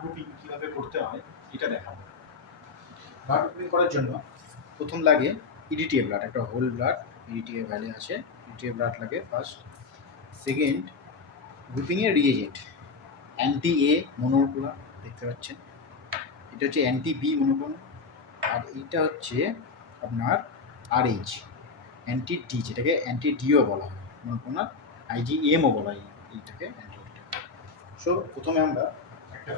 Grouping কীভাবে করতে হয় এটা দেখাবো। ব্লাড গ্রুপিং করার জন্য প্রথম লাগে ইডিটিএ ব্লাড, একটা হোল ব্লাড ইডিটিএ ভ্যালি আছে, ইডিটিএ ব্লাড লাগে ফার্স্ট। সেকেন্ড, গ্রুপিংয়ের রিএজেন্ট অ্যান্টি এ মনোক্লোনাল দেখতে পাচ্ছেন, এটা হচ্ছে অ্যান্টি বি মনোক্লোনাল, আর এইটা হচ্ছে আপনার আরএইচ অ্যান্টি ডি, যেটাকে অ্যান্টি ডিও বলা হয় মনোক্লোনাল, আইজিএমও বলা হয় এইটাকে অ্যান্টিবডি। সো প্রথমে আমরা একটা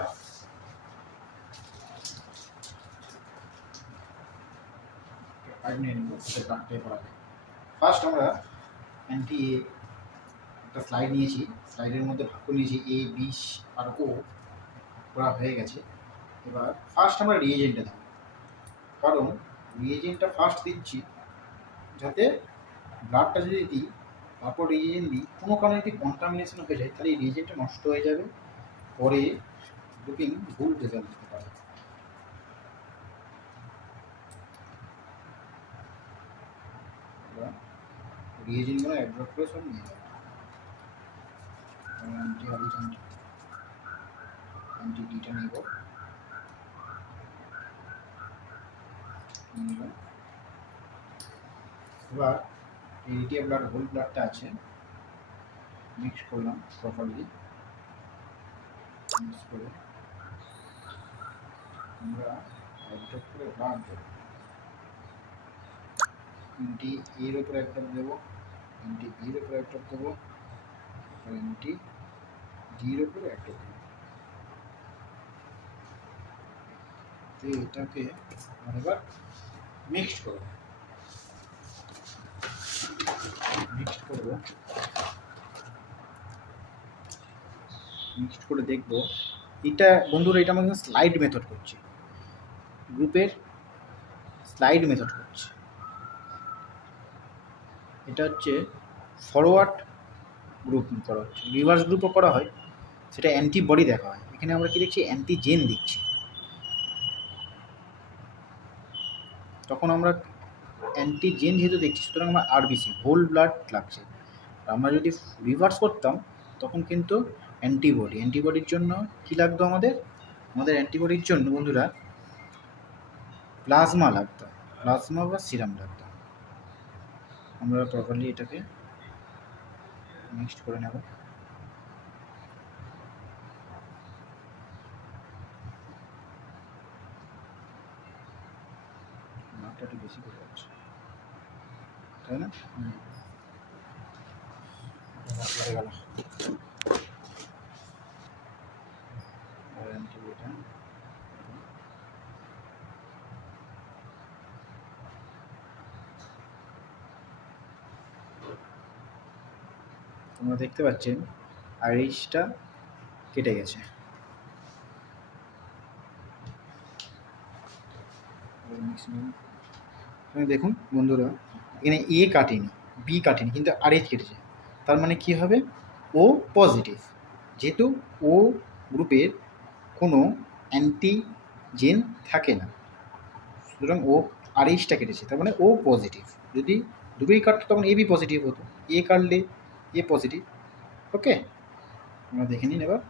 নিয়ে নেব, ফার্স্ট আমরা অ্যান্টি এ একটা স্লাইড নিয়েছি, স্লাইডের মধ্যে ভাগ করে নিয়েছি এ বি আর ও করা হয়ে গেছে। এবার ফার্স্ট আমরা রিএজেন্টটা দেবো, কারণ রিএজেন্টটা ফার্স্ট দিচ্ছি যাতে ব্লাডটা যদি দিই তারপর রিএজেন্ট দিই কোনো কারণে যদি কন্টামিনেশন হয়ে যায় তাহলে এই রিএজেন্টটা নষ্ট হয়ে যাবে, পরে গ্রুপিং ভুল রেজাল্ট দিতে পারে। রিএজেন্টগুলো অ্যাড্রপ করে সব নিয়ে যাবে, অ্যান্টি অরিজেন্ট অ্যান্টি ডিটা নেব, এবার ইডিটিএ ব্লাড হোল ব্লাডটা আছে মিক্স করলাম প্রপারলি, মিক্স করে আমরা অ্যাড্রপ করে ব্লাড দেবো, অ্যান্টি এর উপরে একটা দেবো, অ্যান্টি বির উপরে একটা দেবো, আর অ্যান্টি ডির উপরে একটা দেবো। তো এটাকে এবার মিক্সড করবো, মিক্সড করবো, মিক্সড করে দেখবো। এটা বন্ধুরা এটা আমাদের স্লাইড মেথড করছে, গ্রুপের স্লাইড মেথড করছে। এটা হচ্ছে ফরওয়ার্ড গ্রুপ করা হচ্ছে, রিভার্স গ্রুপও করা হয়, সেটা অ্যান্টিবডি দেখা হয়। এখানে আমরা কি দেখছি অ্যান্টিজেন দিচ্ছি, তখন আমরা অ্যান্টিজেন যেহেতু দেখছি সুতরাং আমরা আরবিসি হোল ব্লাড লাগছে। আমরা যদি রিভার্স করতাম তখন কিন্তু অ্যান্টিবডি, অ্যান্টিবডির জন্য কী লাগতো আমাদের অ্যান্টিবডির জন্য বন্ধুরা প্লাজমা লাগতো, প্লাজমা বা সিরাম লাগতো। আমরা প্রপারলি এটাকে মিক্সড করে নেব, নাকটা একটু বেশি করে যাচ্ছে তাই না, গেল তোমরা দেখতে পাচ্ছেন আইরিশটা কেটে গেছে। দেখুন বন্ধুরা এখানে এ কাটেনি, বি কাটেনি, কিন্তু আরএইচ কেটেছে, তার মানে কি হবে ও পজিটিভ। যেহেতু ও গ্রুপের কোনো অ্যান্টিজেন থাকে না সুতরাং ও আরএইচটা কেটেছে, তার মানে ও পজিটিভ। যদি দুটোই কাটতো তখন এ বি পজিটিভ হতো, এ কাটলে এ পজিটিভ। ওকে, আমরা দেখে নিন এবার।